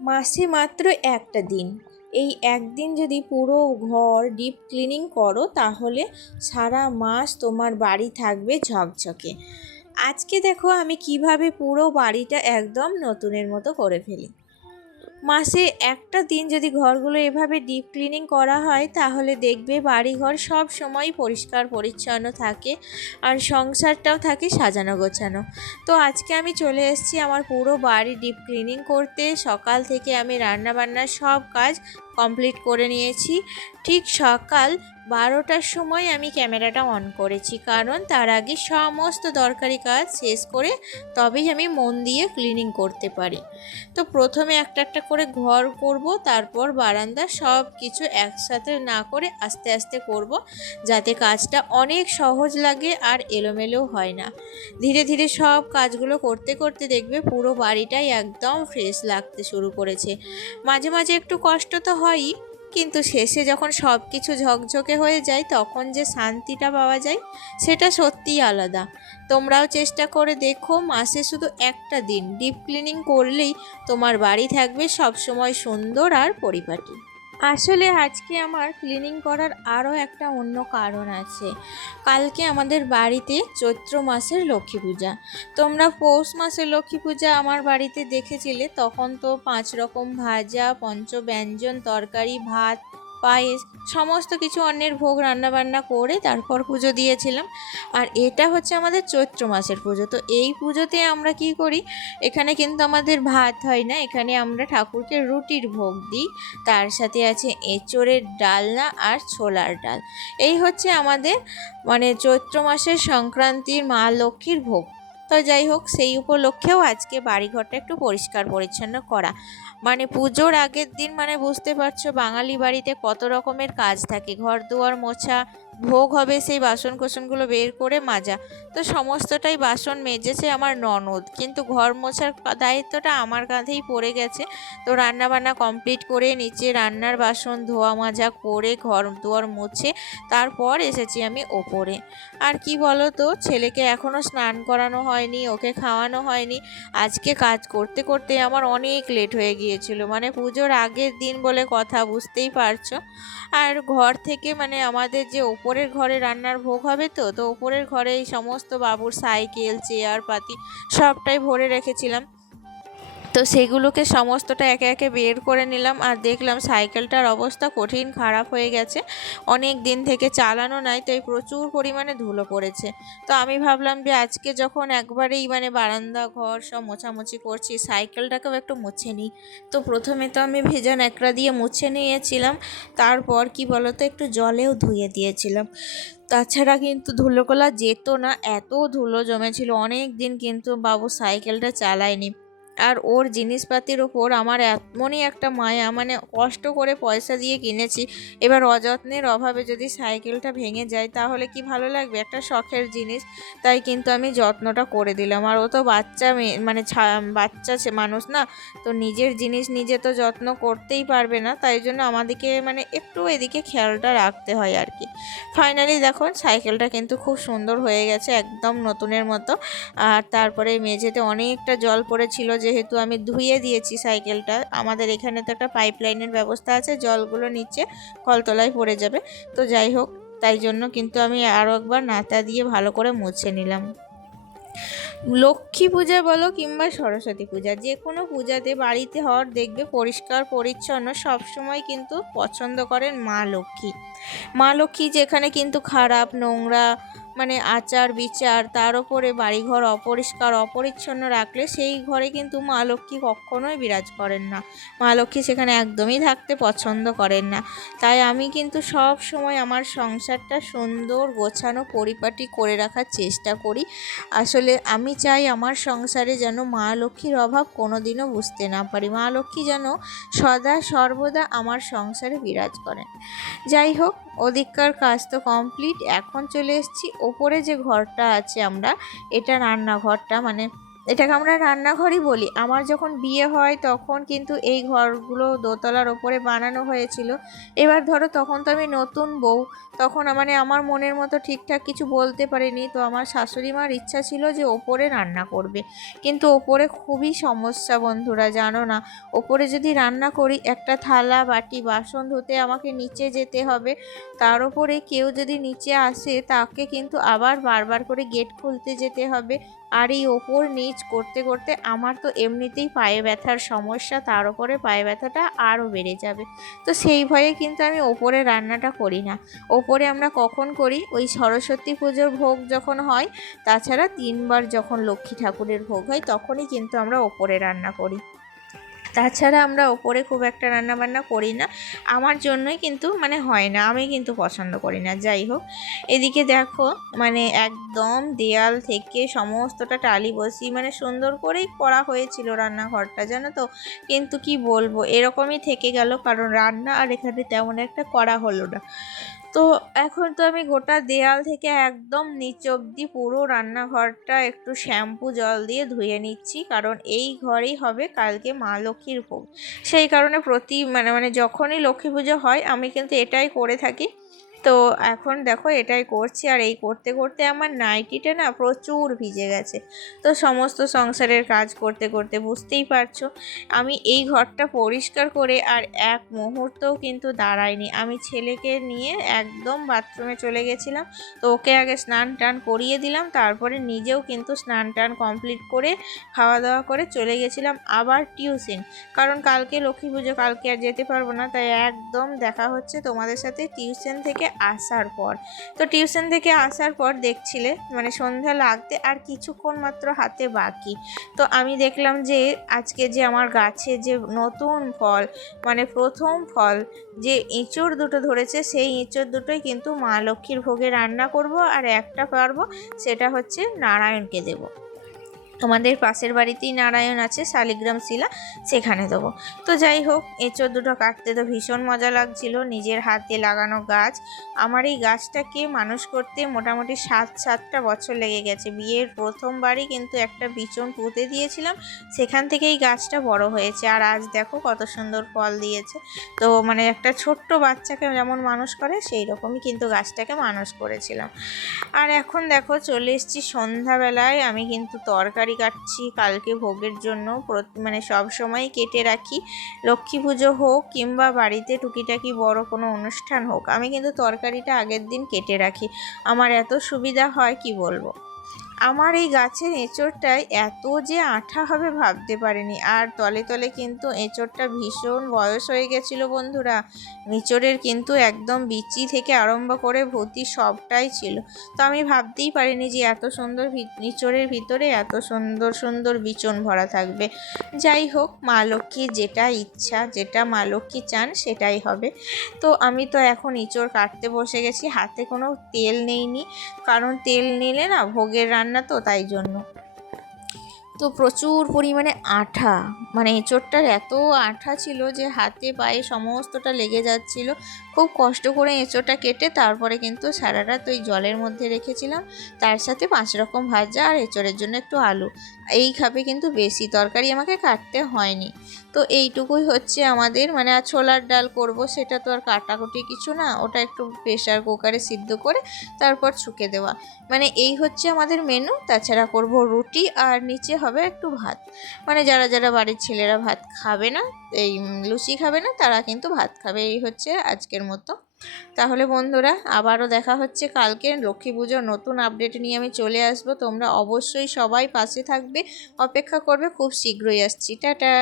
মাসে মাত্র একটা দিন। এই একদিন যদি পুরো ঘর ডিপ ক্লিনিং করো তাহলে সারা মাস তোমার বাড়ি থাকবে ঝকঝকে। আজকে দেখো আমি কিভাবে পুরো বাড়িটা একদম নতুনের মতো করে ফেলি। মাসে একটা দিন যদি ঘরগুলো এভাবে ডিপ ক্লিনিং করা হয় তাহলে দেখবে বাড়িঘর সব সময় পরিষ্কার পরিচ্ছন্ন থাকে আর সংসারটাও থাকে সাজানো গোছানো। তো আজকে আমি চলে এসেছি আমার পুরো বাড়ি ডিপ ক্লিনিং করতে। সকাল থেকে আমি রান্নাবান্নার সব কাজ কমপ্লিট করে নিয়েছি। ঠিক সকাল 12টার সময় আমি ক্যামেরাটা অন করেছি, কারণ তার আগে সমস্ত দরকারি কাজ শেষ করে তবেই আমি মন দিয়ে ক্লিনিং করতে পারি। তো প্রথমে একটা একটা করে ঘর করব, তারপর বারান্দা, সব কিছু একসাথে না করে আস্তে আস্তে করব, যাতে কাজটা অনেক সহজ লাগে আর এলোমেলো হয় না। ধীরে ধীরে সব কাজগুলো করতে করতে দেখবে পুরো বাড়িটাই একদম ফ্রেশ লাগতে শুরু করেছে। মাঝে মাঝে একটু কষ্ট তো হয়ই, কিন্তু শেষে যখন সব কিছু ঝকঝকে হয়ে যায় তখন যে শান্তিটা পাওয়া যায় সেটা সত্যিই আলাদা। তোমরাও চেষ্টা করে দেখো, মাসে শুধু একটা দিন ডিপ ক্লিনিং করলেই তোমার বাড়ি থাকবে সবসময় সুন্দর আর পরিপাটি। আসলে আজকে আমার ক্লিনিং করার আরও একটা অন্য কারণ আছে। কালকে আমাদের বাড়িতে চৈত্র মাসের লক্ষ্মী পূজা। তোমরা পৌষ মাসের লক্ষ্মী পূজা আমার বাড়িতে দেখেছিলে, তখন তো 5 রকম ভাজা, পঞ্চব্যঞ্জন, তরকারি, ভাত, পায়েস, সমস্ত কিছু অন্যের ভোগ রান্নাবান্না করে তারপর পুজো দিয়েছিলাম। আর এটা হচ্ছে আমাদের চৈত্র মাসের পুজো। তো এই পুজোতে আমরা কি করি, এখানে কিন্তু আমাদের ভাত হয় না, এখানে আমরা ঠাকুরকে রুটির ভোগ দিই। তার সাথে আছে এঁচোড়ের ডালনা আর ছোলার ডাল। এই হচ্ছে আমাদের চৈত্র মাসের সংক্রান্তির মা লক্ষ্মীর ভোগ। তো যাই হোক, সেই উপলক্ষেও আজকে বাড়িঘরটা একটু পরিষ্কার পরিচ্ছন্ন করা। পুজোর আগের দিন বুঝতে পারছো বাঙালি বাড়িতে কত রকমের কাজ থাকে। ঘর দুয়ার মোছা, ভোগ হবে সেই বাসন কোসনগুলো বের করে মাজা। তো সমস্তটাই বাসন মেজেছে আমার ননদ, কিন্তু ঘর মোছার দায়িত্বটা আমার কাঁধেই পড়ে গেছে। তো রান্নাবান্না কমপ্লিট করে নিচে রান্নার বাসন ধোয়া মাজা করে ঘর দুয়ার মুছে তারপর এসেছি আমি ওপরে। আর কি বলো তো, ছেলেকে এখনও স্নান করানো হয়নি, ওকে খাওয়ানো হয়নি। আজকে কাজ করতে করতে আমার অনেক লেট হয়ে গিয়েছিল, পুজোর আগের দিন বলে কথা, বুঝতেই পারছো। আর ঘর থেকে আমাদের যে ওপরের ঘরে রান্নার ভোগ হবে, তো ওপরের ঘরে এই সমস্ত বাবুর সাইকেল, চেয়ার পাতি সবটাই ভরে রেখেছিলাম। তো সেগুলোকে সমস্তটা একে একে বের করে নিলাম, আর দেখলাম সাইকেলটার অবস্থা কঠিন খারাপ হয়ে গেছে। অনেক দিন থেকে চালানো নাই, তাই প্রচুর পরিমাণে ধুলো পড়েছে। তো আমি ভাবলাম যে আজকে যখন একবারেই বারান্দা ঘর সব মোছামুছি করছি, সাইকেলটাকেও একটু মুছে নিই। তো প্রথমে তো আমি ভেজা ন্যাকড়া দিয়ে মুছে নিয়েছিলাম, তারপর কি বলতো একটু জলেও ধুয়ে দিয়েছিলাম। তাছাড়া কিন্তু ধুলোগুলা যেত না, এত ধুলো জমেছিল। অনেক দিন কিন্তু বাবু সাইকেলটা চালায়নি। আর ওর জিনিসপাতির ওপর আমার এমনই একটা মায়া, কষ্ট করে পয়সা দিয়ে কিনেছি, এবার অযত্নের অভাবে যদি সাইকেলটা ভেঙে যায় তাহলে কি ভালো লাগবে? একটা শখের জিনিস, তাই কিন্তু আমি যত্নটা করে দিলাম। আর ও তো বাচ্চা মেয়ে, বাচ্চা মানুষ না, তো নিজের জিনিস নিজে তো যত্ন করতেই পারবে না, তাই জন্য আমাদেরকে একটু এদিকে খেয়ালটা রাখতে হয় আর কি। ফাইনালি দেখো সাইকেলটা কিন্তু খুব সুন্দর হয়ে গেছে, একদম নতুনের মতো। আর তারপরে মেঝেতে অনেকটা জল পড়েছিল, যেহেতু আমি ধুয়ে দিয়েছি সাইকেলটা। আমাদের এখানে তো একটা পাইপলাইনের ব্যবস্থা আছে, জলগুলো নিচে কলতলায় পড়ে যাবে। তো যাই হোক, তাই জন্য কিন্তু আমি আরও একবার নাতা দিয়ে ভালো করে মুছে নিলাম। লক্ষ্মী পূজা বলো কিংবা সরস্বতী পূজা, যে কোনো পূজাতে বাড়িতে হওয়ার দেখবে পরিষ্কার পরিচ্ছন্ন সবসময় কিন্তু পছন্দ করেন মা লক্ষ্মী। মা লক্ষ্মী যেখানে কিন্তু খারাপ, নোংরা, আচার বিচার, তার উপরে বাড়িঘর অপরিষ্কার অপরিচ্ছন্ন রাখলে সেই ঘরে কিন্তু মা লক্ষ্মী কখনোই বিরাজ করেন না। মা লক্ষ্মী সেখানে একদমই থাকতে পছন্দ করেন না। তাই আমি কিন্তু সব সময় আমার সংসারটা সুন্দর গোছানো পরিপাটি করে রাখার চেষ্টা করি। আসলে আমি চাই আমার সংসারে যেন মা লক্ষ্মীর অভাব কোনো দিনও বুঝতে না পারি, মা লক্ষ্মী যেন সদা সর্বদা আমার সংসারে বিরাজ করেন। যাই হোক, ওদিককার কাজ তো কমপ্লিট। এখন চলে এসেছি ওপরে যে ঘরটা আছে, এটা রান্নাঘরটা, এটাকে আমরা রান্নাঘরই বলি। আমার যখন বিয়ে হয় তখন কিন্তু এই ঘরগুলো দোতলার ওপরে বানানো হয়েছিল। এবার ধরো তখন তো আমি নতুন বউ, তখন মানে আমার মনের মতো ঠিকঠাক কিছু বলতে পারিনি। তো আমার শাশুড়ি মার ইচ্ছা ছিল যে ওপরে রান্না করবে, কিন্তু ওপরে খুবই সমস্যা বন্ধুরা, জানো না। ওপরে যদি রান্না করি একটা থালা বাটি বাসন ধুতে আমাকে নিচে যেতে হবে, তার উপরে কেউ যদি নিচে আসে তাকে কিন্তু আবার বারবার করে গেট খুলতে যেতে হবে। আর এই ওপর নিচ করতে করতে আমার তো এমনিতেই পায়ে ব্যথার সমস্যা, তার উপরে পায়ে ব্যথাটা আরও বেড়ে যাবে। তো সেই ভয়ে কিন্তু আমি ওপরে রান্নাটা করি না। ওপরে আমরা কখন করি, ওই সরস্বতী পুজোর ভোগ যখন হয়, তাছাড়া 3বার যখন লক্ষ্মী ঠাকুরের ভোগ হয় তখনই কিন্তু আমরা ওপরে রান্না করি। তাছাড়া আমরা ওপরে খুব একটা রান্না বান্না করি না, আমার জন্যই কিন্তু মানে হয় না, আমি কিন্তু পছন্দ করি না। যাই হোক, এদিকে দেখো মানে একদম দেয়াল থেকে সমস্তটা টালি বসিয়ে মানে সুন্দর করেই করা হয়েছিল রান্নাঘরটা, জানো তো। কিন্তু কি বলবো, এরকমই থেকে গেল, কারণ রান্না আর এখানে তেমন একটা করা হলো না। তো এখন তো আমি গোটা দেয়াল থেকে একদম নিচ অবধি পুরো রান্নাঘরটা একটু শ্যাম্পু জল দিয়ে ধুয়ে নিচ্ছি, কারণ এই ঘরেই হবে কালকে মা লক্ষ্মীর ভোগ। সেই কারণে প্রতি মানে যখনই লক্ষ্মী পুজো হয় আমি কিন্তু এটাই করে থাকি। তো এখন দেখো এটাই করছি, আর এই করতে করতে আমার নাইটিটা না প্রচুর ভিজে গেছে। তো সমস্ত সংসারের কাজ করতে করতে বুঝতেই পারছো আমি এই ঘরটা পরিষ্কার করে আর এক মুহূর্তও কিন্তু দাঁড়াইনি। আমি ছেলেকে নিয়ে একদম বাথরুমে চলে গেছিলাম। তো ওকে আগে স্নান টান করিয়ে দিলাম, তারপরে নিজেও কিন্তু স্নান টান কমপ্লিট করে খাওয়া দাওয়া করে চলে গেছিলাম আবার টিউশন। কারণ কালকে লক্ষ্মী পুজো, কালকে আর যেতে পারবো না, তাই একদম দেখা হচ্ছে তোমাদের সাথে টিউশন থেকে আসার পর। তো টিউশন থেকে আসার পর দেখছিলে মানে সন্ধ্যা লাগতে আর কিছুক্ষণ মাত্র হাতে বাকি। তো আমি দেখলাম যে আজকে যে আমার গাছে যে নতুন ফল মানে প্রথম ফল যে এঁচড় দুটো ধরেছে, সেই এঁচড় দুটোই কিন্তু মা লক্ষ্মীর ভোগে রান্না করব, আর একটা পারবো সেটা হচ্ছে নারায়ণকে দেবো। আমাদের পাশের বাড়িতেই নারায়ণ আছে, শালিগ্রাম শিলা, সেখানে দেবো। তো যাই হোক, এঁচড় দুটো কাটতে তো ভীষণ মজা লাগছিল, নিজের হাতে লাগানো গাছ। আমার এই গাছটাকে মানুষ করতে মোটামুটি 7টা বছর লেগে গেছে। বিয়ের প্রথমবারই কিন্তু একটা বিচন পুঁতে দিয়েছিলাম, সেখান থেকেই গাছটা বড় হয়েছে, আর আজ দেখো কত সুন্দর ফল দিয়েছে। তো মানে একটা ছোট্ট বাচ্চাকে যেমন মানুষ করে সেই রকমই কিন্তু গাছটাকে মানুষ করেছিলাম। আর এখন দেখো চলে এসেছি সন্ধ্যাবেলায়, আমি কিন্তু তরকারি কাটছি কালকে ভোগের জন্য। মানে সব সময় কেটে রাখি, লক্ষ্মী পুজো হোক কিংবা বাড়িতে টুকিটাকি বড় কোনো অনুষ্ঠান হোক, আমি কিন্তু তরকারিটা আগের দিন কেটে রাখি। আমার এত সুবিধা হয় কি বলবো। আমার এই গাছের এঁচড়টায় এত যে আঠা হবে ভাবতে পারিনি, আর তলে তলে কিন্তু এঁচড়টা ভীষণ বয়স হয়ে গেছিলো বন্ধুরা। এঁচড়ের কিন্তু একদম বিচি থেকে আরম্ভ করে ভর্তি সবটাই ছিল। তো আমি ভাবতেই পারিনি যে এত সুন্দর এঁচড়ের ভিতরে এত সুন্দর সুন্দর বিচন ভরা থাকবে। যাই হোক, মা লক্ষ্মীর যেটা ইচ্ছা, যেটা মা লক্ষ্মী চান সেটাই হবে। তো আমি তো এখন এঁচড় কাটতে বসে গেছি, হাতে কোনো তেল নেইনি, কারণ তেল নিলে না ভোগের রান্না তো, তাই জন্য। তো প্রচুর পরিমাণে আঠা, মানে এঁচড়টার এত আঠা ছিল যে হাতে পায়ে সমস্তটা লেগে যাচ্ছিল। খুব কষ্ট করে এঁচড়টা কেটে তারপরে কিন্তু সারা রাত ওই জলের মধ্যে রেখেছিলাম, তার সাথে 5 রকম ভাজা আর এঁচড়ের জন্য একটু আলু। এই খাবে, কিন্তু বেশি তরকারি আমাকে কাটতে হয়নি। তো এইটুকুই হচ্ছে আমাদের, মানে আর ছোলার ডাল করব, সেটা তো আর কাটাকুটি কিছু না, ওটা একটু প্রেশার কুকারে সিদ্ধ করে তারপর ছুঁকে দেওয়া, মানে এই হচ্ছে আমাদের মেনু। তাছাড়া করব রুটি, আর নিচে হবে একটু ভাত। মানে যারা যারা বাড়ির ছেলেরা ভাত খাবে না, এই লুচি খাবে না, তারা কিন্তু ভাত খাবে। এই হচ্ছে আজকের মতো। তাহলে বন্ধুরা, আবারও দেখা হচ্ছে কালকে লক্ষ্মী পুজোর নতুন আপডেট নিয়ে আমি চলে আসব। তোমরা অবশ্যই সবাই পাশে থাকবে, অপেক্ষা করবে, খুব শীঘ্রই আসছি। টাটা।